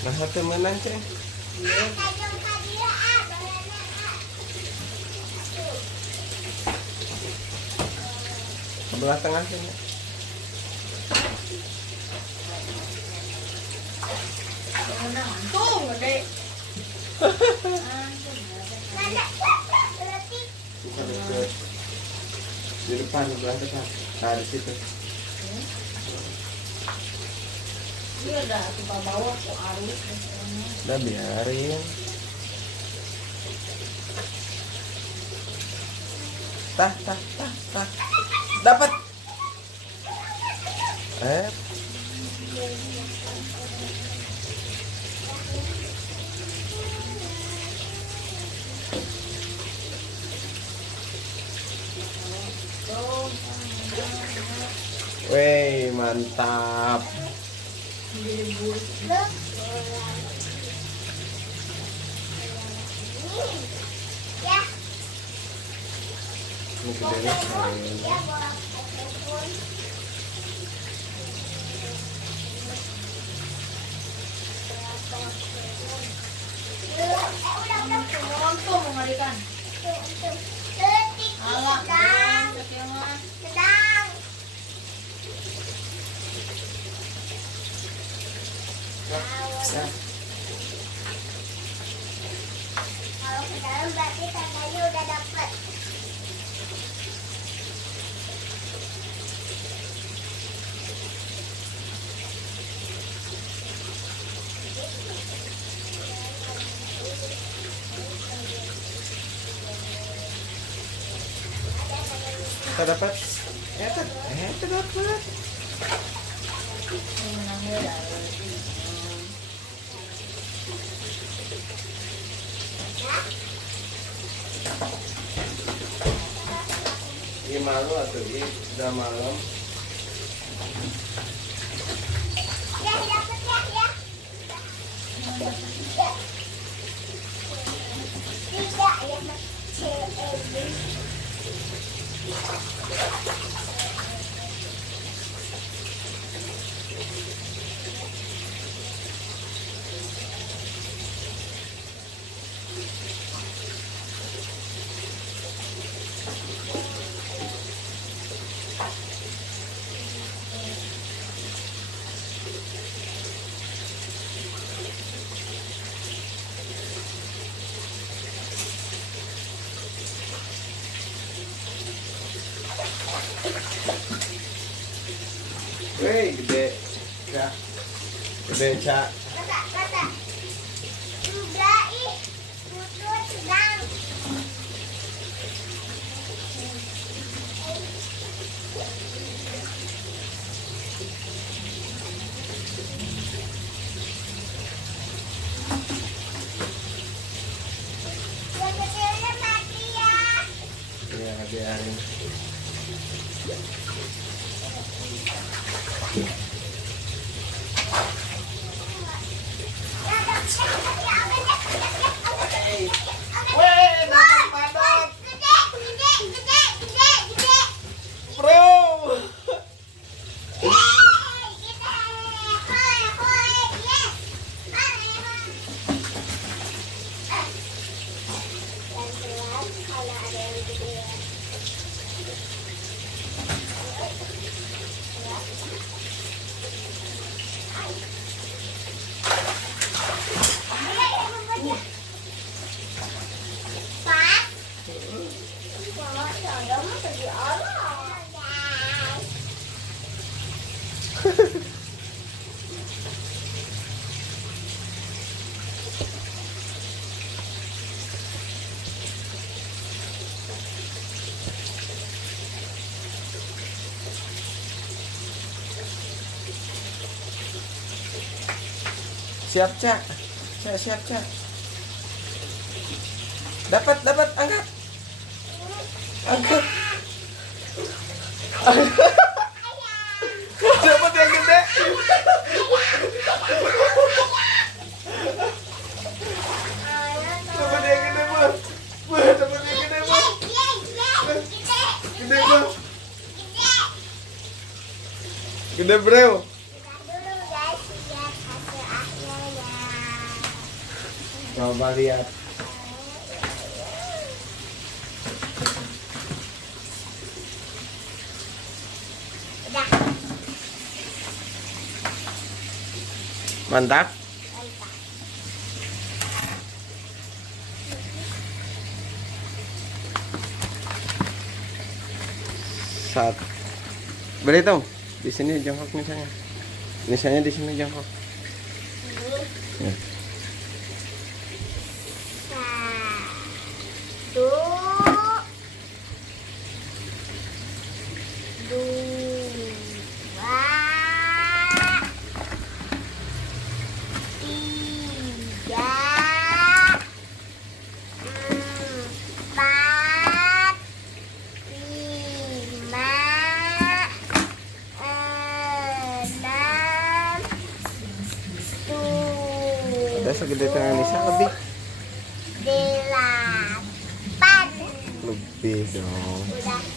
Nah, satu menang ceng. Sebelah tengah sini. Tuh, gede. Bukan ke di depan sebelah depan. Nah, di situ. Iya udah tuh bawa ke arus. Udah biarin. Tah. Dapat. Wey, mantap. Ini gedenya sayang. Nonton mengadikan. Alah, Ya. Kalau ke dalam berarti tandanya udah dapet. Kita dapat. Kita dapat. Ini malu atau ini udah malam. Ya, dapet ya. Tidak ya. Wey, gede. Ya. Gede, Cak. Kata. Enggak ih. Putut sedang. Yang kecilnya mati ya. Ya, biarin. Bro. Siap, Cak. Siap, Cak. Dapat, angkat. Angkat. Dapat yang gede. Dapat yang gede, Bang. Dapat yang gede, Bang. Gede, Bang. Gede, bro. Dulu guys, lihat hasil akhirnya. Coba lihat. Udah. Mantap. Mantap. Saat beli tuh di sini jongkok misalnya. Misalnya di sini jongkok. Ini. Ya. Satu. Dua. Tiga. Empat. Lima. Enam. Ada segede tangan Nisa lebih. Delapan. Lebih dong. Udah.